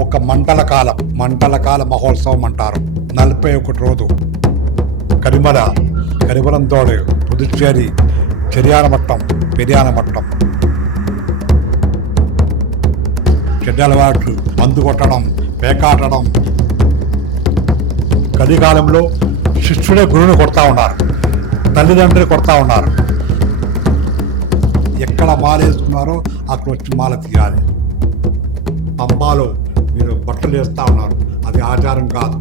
ఒక మంటల కాలం మంటల కాల మహోత్సవం అంటారు. నలభై ఒకటి రోజు. కరిమల కరిమలంతోడు పుదుచ్చేరి చెరియాల మట్టం పెరియాల మట్టం. చెడ్డ అలవాట్లు మందు కొట్టడం పేకాటడం. కలికాలంలో శిష్యుడే గురువుని కొడతా ఉన్నారు తల్లిదండ్రులు కొడతా ఉన్నారు. ఎక్కడ మాలేసుకున్నారో అక్కడ వచ్చి మాల తీయాలి. పంబాలో బట్టలు వేస్తూ ఉన్నారు. అది ఆచారం కాదు.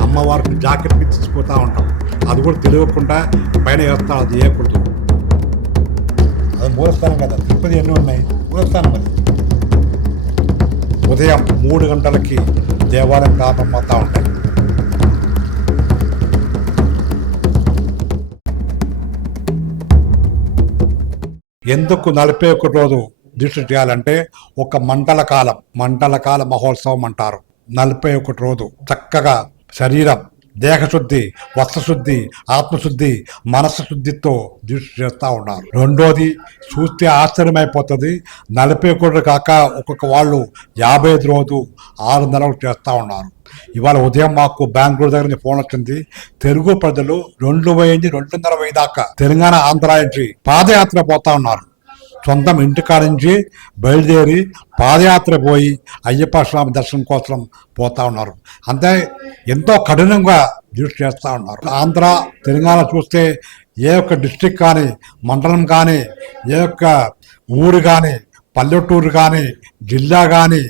అమ్మవారికి జాకెట్ తీసుకుపోతూ ఉంటాం. అది కూడా తెలియకుండా పైన వేస్తాం అది వేయకూడదు. అది మూలస్థానం కదా. తిరుపతి ఎన్ని ఉన్నాయి? మూలస్థానం అది. ఉదయం మూడు గంటలకి దేవాలయం ప్రారంభమవుతూ ఉంటాయి. ఎందుకు నలభై ఒకటి రోజు దృష్టి చేయాలంటే ఒక మంటల కాలం మంటల కాల మహోత్సవం అంటారు. నలభై ఒకటి రోజు చక్కగా శరీరం దేహశుద్ధి వస్త్రశుద్ధి ఆత్మశుద్ధి మనస్సు శుద్ధితో దృష్టి చేస్తూ ఉన్నారు. రెండోది చూస్తే ఆశ్చర్యమైపోతుంది. నలభై ఒకటి కాక ఒక్కొక్క వాళ్ళు యాభై ఐదు రోజు ఆరు నెలలు చేస్తూ ఉన్నారు. ఇవాళ ఉదయం మాకు బెంగళూరు దగ్గర నుంచి ఫోన్ వచ్చింది. తెలుగు ప్రజలు రెండు వెయ్యి రెండున్నర వెయ్యి దాకా తెలంగాణ ఆంధ్ర నుంచి పాదయాత్ర పోతా ఉన్నారు. సొంతం ఇంటికాడ నుంచి బయలుదేరి పాదయాత్ర పోయి అయ్యప్ప స్వామి దర్శనం కోసం పోతా ఉన్నారు. అంతే ఎంతో కఠినంగా దీక్ష చేస్తూ ఉన్నారు. ఆంధ్ర తెలంగాణ చూస్తే ఏ ఒక్క డిస్టిక్ కానీ మండలం కానీ ఏ ఒక్క ఊరు కానీ పల్లెటూరు కానీ జిల్లా కానీ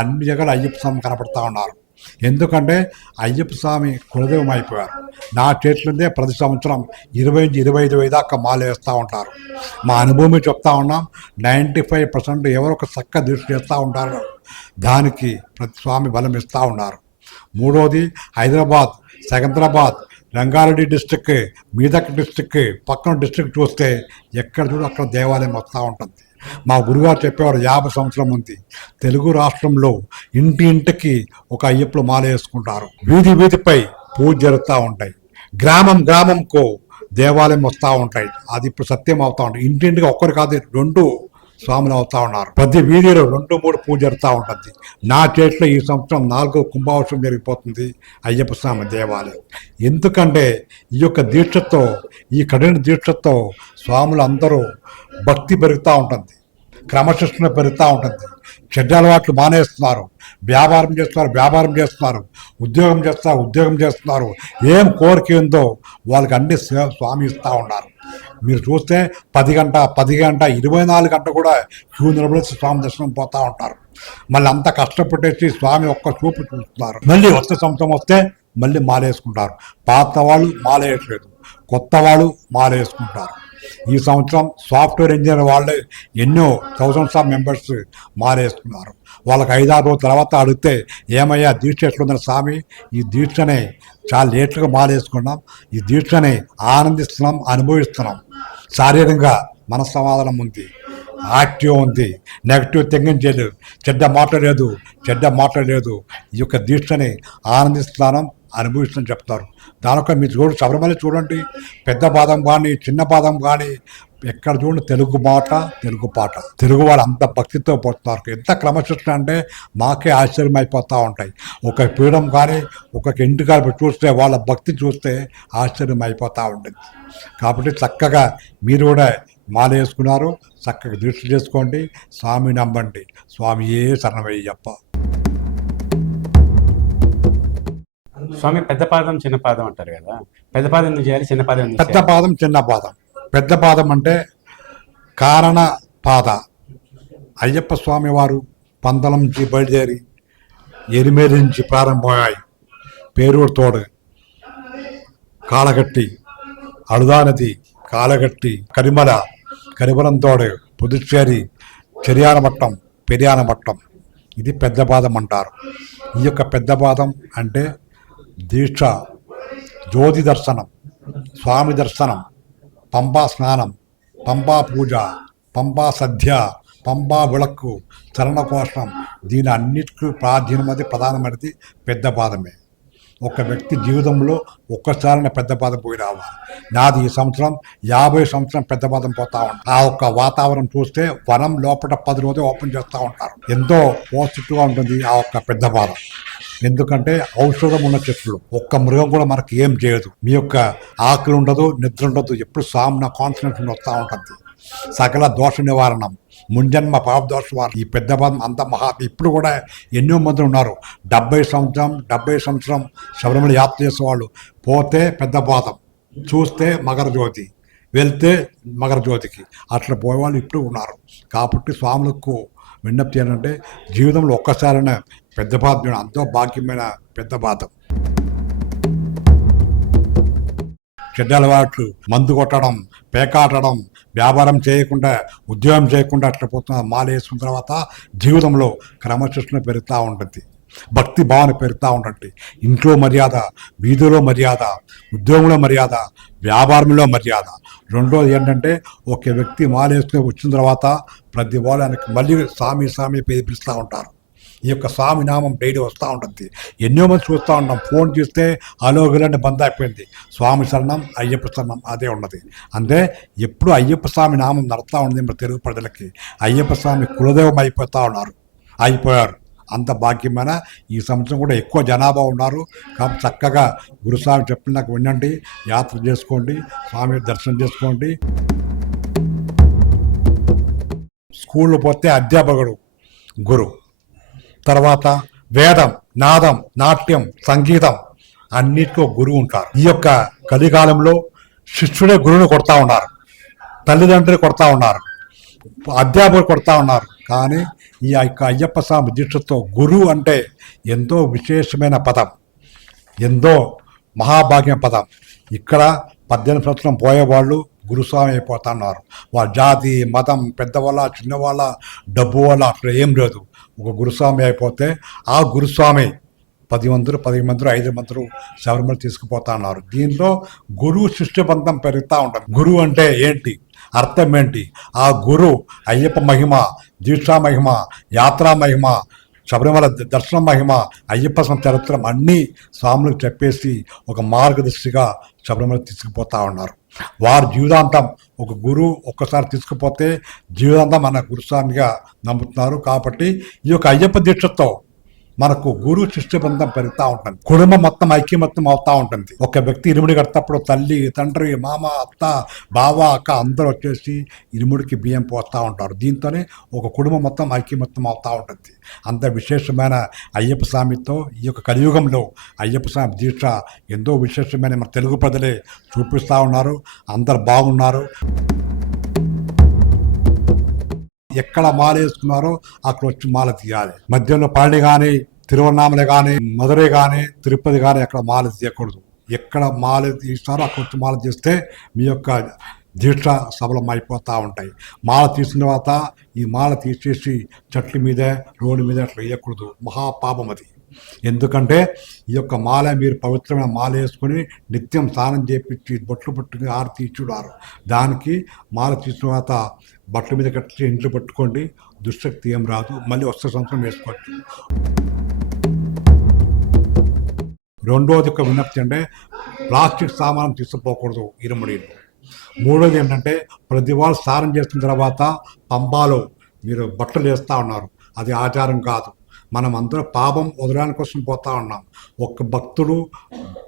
అన్ని జగలు అయ్యప్ప స్వామి కనపడతా ఉన్నారు. ఎందుకంటే అయ్యప్ప స్వామి కులదైవం అయిపోయారు. నా చేతులందే ప్రతి సంవత్సరం ఇరవై నుంచి ఇరవై ఐదు వేల దాకా మాల వేస్తూ ఉంటారు. మా అనుభవం చెప్తా ఉన్నాం. నైంటీ ఫైవ్ పర్సెంట్ ఎవరో ఒక చక్క దృష్టి చేస్తూ ఉంటారు. దానికి ప్రతి స్వామి బలం ఇస్తూ ఉన్నారు. మూడవది హైదరాబాద్ సికింద్రాబాద్ రంగారెడ్డి డిస్టిక్ మీదక్ డిస్టిక్ పక్కన డిస్టిక్ చూస్తే ఎక్కడ చూడు అక్కడ దేవాలయం వస్తూ ఉంటుంది. మా గురుగారు చెప్పేవారు యాభై సంవత్సరం ఉంది. తెలుగు రాష్ట్రంలో ఇంటి ఇంటికి ఒక అయ్యప్పలు మాల వేసుకుంటారు. వీధి వీధిపై పూజ జరుగుతూ ఉంటాయి. గ్రామం గ్రామంకు దేవాలయం వస్తూ ఉంటాయి. అది ఇప్పుడు సత్యం అవుతా ఉంటాయి. ఇంటింటికి ఒక్కరు కాదు రెండు స్వాములు అవుతా ఉన్నారు. ప్రతి వీధిలో రెండు మూడు పూజ జరుగుతూ ఉంటుంది. నా చేతిలో ఈ సంవత్సరం నాలుగో కుంభావసరం జరిగిపోతుంది అయ్యప్ప స్వామి దేవాలయం. ఎందుకంటే ఈ యొక్క దీక్షతో ఈ కఠిన దీక్షతో స్వాములు అందరూ భక్తి పెరుగుతూ ఉంటుంది. క్రమశిక్షణ పెరుగుతూ ఉంటుంది. చెడ్డ అలవాట్లు మానేస్తున్నారు. వ్యాపారం చేస్తున్నారు వ్యాపారం చేస్తున్నారు ఉద్యోగం చేస్తున్నారు ఉద్యోగం చేస్తున్నారు. ఏం కోరిక ఉందో వాళ్ళకి అన్ని స్వా- స్వామి ఇస్తూ ఉన్నారు. మీరు చూస్తే పది గంట పది గంట ఇరవై నాలుగు గంట కూడా క్యూ నిలబడి స్వామి దర్శనం పోతూ ఉంటారు. మళ్ళీ అంత కష్టపట్టేసి స్వామి ఒక్క చూపు చూస్తున్నారు. మళ్ళీ వచ్చే సంవత్సరం వస్తే మళ్ళీ మాలేసుకుంటారు. పాత వాళ్ళు మాలేయట్లేదు. కొత్త వాళ్ళు మాలేసుకుంటారు. ఈ సంవత్సరం సాఫ్ట్వేర్ ఇంజనీర్ వాళ్ళే ఎన్నో థౌసండ్స్ ఆఫ్ మెంబర్స్ మారేస్తున్నారు. వాళ్ళకి ఐదారు రోజుల తర్వాత అడిగితే ఏమయ్యా దీక్ష ఎట్లుందని స్వామి? ఈ దీక్షనే చాలా లేట్గా మారేసుకున్నాం. ఈ దీక్షని ఆనందిస్తున్నాం అనుభవిస్తున్నాం. శారీరకంగా మన సమాధానం ఉంది యాక్టివ్ ఉంది నెగిటివ్ తెంగించలేదు చెడ్డ మాట లేదు చెడ్డ మాట లేదు. ఈ యొక్క దీక్షని ఆనందిస్తున్నాం అనుభవిస్తుందని చెప్తారు. దానిక మీరు చూడు శబరిమల చూడండి. పెద్ద పాదం కానీ చిన్న పాదం కానీ ఎక్కడ చూడండి తెలుగు మాట తెలుగు పాట. తెలుగు వాళ్ళు అంత భక్తితో పోతున్నారు. ఎంత క్రమశిక్షణ అంటే మాకే ఆశ్చర్యం అయిపోతూ ఉంటాయి. ఒక పీడం కానీ ఒక ఇంటి కానీ చూస్తే వాళ్ళ భక్తి చూస్తే ఆశ్చర్యం అయిపోతూ ఉంటుంది. కాబట్టి చక్కగా మీరు కూడా మాల వేసుకున్నారు. చక్కగా దీక్ష చేసుకోండి. స్వామి నమ్మండి. స్వామి శరణమయ్యప్ప. స్వామి పెద్ద పాదం చిన్న పాదం అంటారు కదా. పెద్ద పాదం ఎందుకు చేయాలి? చిన్న పాదం పెద్ద? పాదం చిన్న పాదం. పెద్ద పాదం అంటే కారణ పాద. అయ్యప్ప స్వామి వారు పందలం నుంచి బయలుదేరి ఎరిమేలి నుంచి ప్రారంభమయ్యాయి. పేరూరు తోడు కాలగట్టి అడుదా నది కాలగట్టి కరిమల కరిమలం తోడు పుదుచ్చేరి చెరియాల మట్టం పెరియాల మట్టం. ఇది పెద్ద పాదం అంటారు. ఈ యొక్క పెద్ద పాదం అంటే దీక్ష జ్యోతి దర్శనం స్వామి దర్శనం పంపా స్నానం పంపా పూజ పంపా సద్య పంపా విళక్కు చరణకోశం దీని అన్నిటికీ ప్రాధీనమది ప్రధానమైనది పెద్ద పాదమే. ఒక వ్యక్తి జీవితంలో ఒక్కసారి పెద్ద పాదం పోయి రావాలి. నాది ఈ సంవత్సరం యాభై సంవత్సరం పెద్ద పాదం పోతా ఉంటాను ఆ ఒక్క వాతావరణం చూస్తే వనం లోపల పది రోజులు ఓపెన్ చేస్తూ ఉంటారు. ఎంతో పాజిటివ్గా ఉంటుంది ఆ ఒక్క పెద్ద పాదం. ఎందుకంటే ఔషధం ఉన్న చెట్లు. ఒక్క మృగం కూడా మనకి ఏం చేయదు. మీ యొక్క ఆకలి ఉండదు నిద్ర ఉండదు ఎప్పుడు సామ్న కాన్సన్ట్రేషన్ వస్తూ ఉంటుంది. సకల దోష నివారణం. ముంజన్మ పాపదోష వారు ఈ పెద్ద పదం అంత మహా ఇప్పుడు కూడా ఎన్నో మంది ఉన్నారు. డెబ్బై సంవత్సరం డెబ్బై సంవత్సరం శబరిమల యాత్ర చేసేవాళ్ళు. పోతే పెద్ద పాదం చూస్తే మగర జ్యోతి. వెళ్తే మగర జ్యోతికి. అట్లా పోయేవాళ్ళు ఇప్పుడు ఉన్నారు. కాబట్టి స్వాములకు విన్నప్తి ఏంటంటే జీవితంలో ఒక్కసారైనా పెద్ద పాదం ఎంతో భాగ్యమైన పెద్ద బాధం చెడ్డ అలవాట్లు మందు కొట్టడం పేకాటడం వ్యాపారం చేయకుండా ఉద్యోగం చేయకుండా అట్లా పోతున్న మాల వేసుకున్న తర్వాత జీవితంలో క్రమశిక్షణ పెరుగుతూ ఉంటుంది. భక్తి భావన పెరుగుతూ ఉండండి. ఇంట్లో మర్యాద వీధిలో మర్యాద ఉద్యోగంలో మర్యాద వ్యాపారంలో మర్యాద. రెండోది ఏంటంటే ఒక వ్యక్తి మాల వేసుకుని వచ్చిన తర్వాత ప్రతి వాళ్ళు ఆయనకి మళ్ళీ స్వామి స్వామి పేరు ఉంటారు. ఈ యొక్క స్వామి నామం డైలీ వస్తూ ఉంటుంది ఎన్నో మంది చూస్తూ ఉంటాం ఫోన్ చేస్తే అలోగలంటే బంద్ అయిపోయింది. స్వామి శరణం అయ్యప్ప శరణం అదే ఉన్నది. అంటే ఎప్పుడు అయ్యప్ప స్వామి నామం నడుస్తూ ఉంది మన తెలుగు ప్రజలకి. అయ్యప్ప స్వామి కులదైవం అయిపోతూ ఉన్నారు. అయిపోయారు. అంత భాగ్యమైన. ఈ సంవత్సరం కూడా ఎక్కువ జనాభా ఉన్నారు. కాబట్టి చక్కగా గురుస్వామి చెప్పినాక వినండి. యాత్ర చేసుకోండి. స్వామి దర్శనం చేసుకోండి. స్కూళ్ళు పోతే అధ్యాపకుడు గురు. తర్వాత వేదం నాదం నాట్యం సంగీతం అన్నిటికీ గురువు ఉంటారు. ఈ యొక్క కలికాలంలో శిష్యుడే గురువుని కొడతా ఉన్నారు. తల్లిదండ్రులు కొడతా ఉన్నారు. అధ్యాపకులు కొడతా ఉన్నారు. కానీ ఈ యొక్క అయ్యప్ప స్వామి దీక్షతో గురువు అంటే ఎంతో విశేషమైన పదం ఎంతో మహాభాగ్యం పదం. ఇక్కడ పద్దెనిమిది సంవత్సరం పోయేవాళ్ళు గురుస్వామి అయిపోతున్నారు. వాళ్ళ జాతి మతం పెద్దవాళ్ళ చిన్నవాళ్ళ డబ్బు వల్ల అట్లా ఏం లేదు. ఒక గురుస్వామి అయిపోతే ఆ గురుస్వామి పది మందులు పది మందులు ఐదు మందులు శబరిమల తీసుకుపోతా ఉన్నారు దీనిలో గురువు శిష్య బంధం పెరుగుతూ ఉంటుంది. గురువు అంటే ఏంటి? అర్థం ఏంటి ఆ గురు అయ్యప్ప మహిమ దీక్షా మహిమ యాత్రా మహిమ శబరిమల ద- దర్శనం మహిమ అయ్యప్ప స్వామి చరిత్రం అన్నీ స్వాములకు చెప్పేసి ఒక మార్గదర్శిగా శబరిమల తీసుకుపోతా ఉన్నారు. వారి జీవితాంతం ఒక గురువు ఒక్కసారి తీసుకుపోతే జీవితాంతం మన గురుస్వామిగా నమ్ముతున్నారు కాబట్టి ఈ యొక్క అయ్యప్ప దీక్షతో మనకు గురు శిష్య బంధం పెరుగుతూ ఉంటుంది. కుటుంబం మొత్తం ఐక్యమత్యం అవుతూ ఉంటుంది. ఒక వ్యక్తి ఇరుముడి కడతప్పుడు తల్లి తండ్రి మామ అత్త బావ అక్క అందరూ వచ్చేసి ఇరుముడికి బియ్యం పోస్తూ ఉంటారు. దీంతోనే ఒక కుటుంబం మొత్తం ఐక్యమత్యం అవుతూ ఉంటుంది. అంత విశేషమైన అయ్యప్ప స్వామితో ఈ యొక్క కలియుగంలో అయ్యప్ప స్వామి దీక్ష ఎంతో విశేషమైన మన తెలుగు ప్రజలే చూపిస్తూ ఉన్నారు. అందరు బాగున్నారు. ఎక్కడ మాల వేసుకున్నారో అక్కడ వచ్చి మాల తీయాలి. మధ్యలో పళని కానీ తిరువన్నామలే కానీ మధురై కానీ తిరుపతి కానీ ఎక్కడ మాల తీయకూడదు. ఎక్కడ మాల తీస్తారో అక్కడ వచ్చి మాల తీస్తే మీ యొక్క దీక్ష సబలం అయిపోతూ ఉంటాయి. మాల తీసిన తర్వాత ఈ మాల తీసేసి చెట్ల మీద రోడ్డు మీద అట్లా వేయకూడదు. మహాపాపం అది. ఎందుకంటే ఈ యొక్క మాల మీరు పవిత్రమైన మాల వేసుకొని నిత్యం స్నానం చేపించి బొట్లు పట్టుకుని ఆరతి ఇచ్చుడారు. దానికి మాల తీసిన తర్వాత బట్టల మీద కట్టి ఇంట్లో పట్టుకోండి. దుశ్శక్తి ఏం రాదు. మళ్ళీ వస్త్ర సంవత్సరం వేసుకోవచ్చు. రెండోది ఒక విన్నప్తి అంటే ప్లాస్టిక్ సామానం తీసుకుపోకూడదు ఇరుముడిలో. మూడోది ఏంటంటే ప్రతి వాళ్ళు స్నానం చేసిన తర్వాత పంబాలో మీరు బట్టలు వేస్తూ ఉన్నారు. అది ఆచారం కాదు. మనం అందరూ పాపం వదలడానికి కోసం పోతా ఉన్నాం. ఒక్క భక్తుడు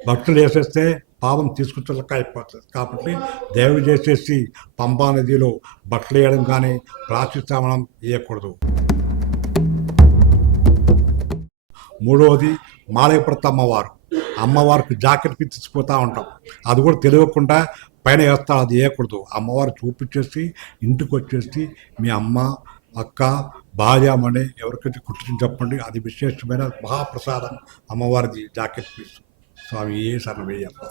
భక్తులు వేసేస్తే పాపం తీసుకొచ్చలక అయిపోతుంది. కాబట్టి దయవు చేసేసి పంబా నదిలో బట్టలు వేయడం కానీ ప్లాస్టిక్ వేయకూడదు. మూడవది మాలయపడత అమ్మవారు. అమ్మవారికి జాకెట్ పిచ్చిపోతూ ఉంటాం. అది కూడా తెలియకుండా పైన వేస్తాం అది వేయకూడదు. అమ్మవారు చూపించేసి ఇంటికి వచ్చేసి మీ అమ్మ అక్క భార్యమని ఎవరికైతే కుట్టించి చెప్పండి. అది విశేషమైన మహాప్రసాదం అమ్మవారిది జాకెట్ పీస్. స్వామి ఏ సర్వేయప్ప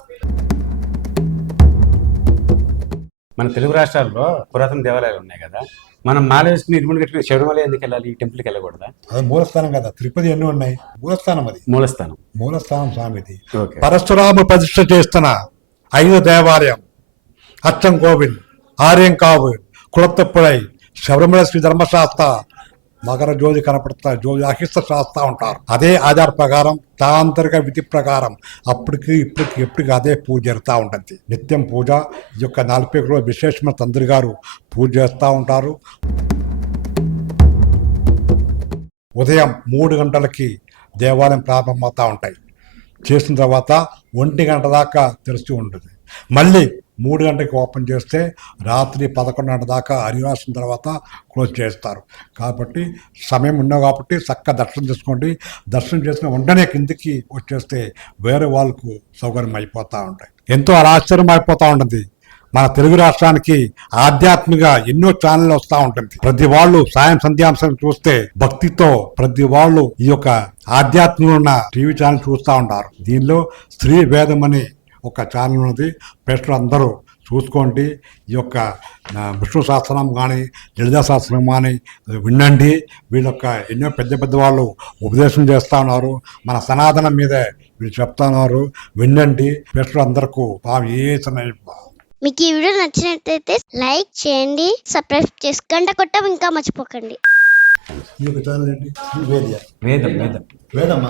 మన తెలుగు రాష్ట్రాల్లో పురాతన దేవాలయాలు ఉన్నాయి కదా. మనం మాల వేసుకుని ఇరుముడి కట్టుకుని శబరిమల ఎందుకు వెళ్ళాలి? ఈ టెంపుల్కి వెళ్ళకూడదా? అది మూలస్థానం కదా. తిరుపతి ఎన్ని ఉన్నాయి? మూలస్థానం అది. మూలస్థానం. మూలస్థానం స్వామిది పరశురాము ప్రతిష్ఠ చేస్తున్న ఐదు దేవాలయం. అచ్చం కోవిల్ ఆర్యం కావు కుళత్తప్పుడై శబరిమల శ్రీ ధర్మశాస్త్ర మకర జ్యోతి కనపడతా జ్యోతి అహిస్త శాస్త్ర ఉంటారు అదే ఆధార ప్రకారం తాంత్రిక విధి ప్రకారం అప్పటికి ఇప్పటికి ఎప్పటికి అదే పూజ జరుగుతూ ఉంటుంది. నిత్యం పూజ ఈ యొక్క నలభై రోజు విశేషమైన తండ్రి గారు పూజ చేస్తూ ఉంటారు. ఉదయం మూడు గంటలకి దేవాలయం ప్రారంభమవుతూ ఉంటాయి. చేసిన తర్వాత ఒంటి గంట దాకా తెరిచి ఉంటుంది. మళ్ళీ మూడు గంటకి ఓపెన్ చేస్తే రాత్రి పదకొండు గంటల దాకా హరివాసం తర్వాత క్లోజ్ చేస్తారు. కాబట్టి సమయం ఉన్నావు కాబట్టి చక్కగా దర్శనం చేసుకోండి. దర్శనం చేసిన వెంటనే కిందికి వచ్చేస్తే వేరే వాళ్ళకు సౌకర్యం అయిపోతూ ఉంటాయి. ఎంతో ఆశ్చర్యం అయిపోతూ ఉంటుంది. మన తెలుగు రాష్ట్రానికి ఆధ్యాత్మిక ఎన్నో ఛానల్ వస్తూ ఉంటుంది. ప్రతి వాళ్ళు సాయం సంధ్యాంశం చూస్తే భక్తితో ప్రతి వాళ్ళు ఈ యొక్క ఆధ్యాత్మిక ఉన్న టీవీ ఛానల్ చూస్తూ ఉంటారు. దీనిలో స్త్రీ వేదం అనే ఒక ఛానల్ ఉన్నది. ప్రజలు అందరూ చూసుకోండి. ఈ యొక్క విష్ణు శాస్త్రం కానీ లలితా శాస్త్రం కానీ వినండి. వీళ్ళ యొక్క ఎన్నో పెద్ద పెద్ద వాళ్ళు ఉపదేశం చేస్తూ ఉన్నారు. మన సనాతనం మీదే వీళ్ళు చెప్తా ఉన్నారు. వినండి. ప్రజలు అందరికీ పాపం ఏ మీకు ఈ వీడియో నచ్చినట్టయితే లైక్ చేయండి సబ్స్క్రైబ్ చేసి గంట కొట్టం ఇంకా మర్చిపోకండి. ఈ యొక్క ఛానల్ ఏంటి? వేదం వేదం. వేదమ్మా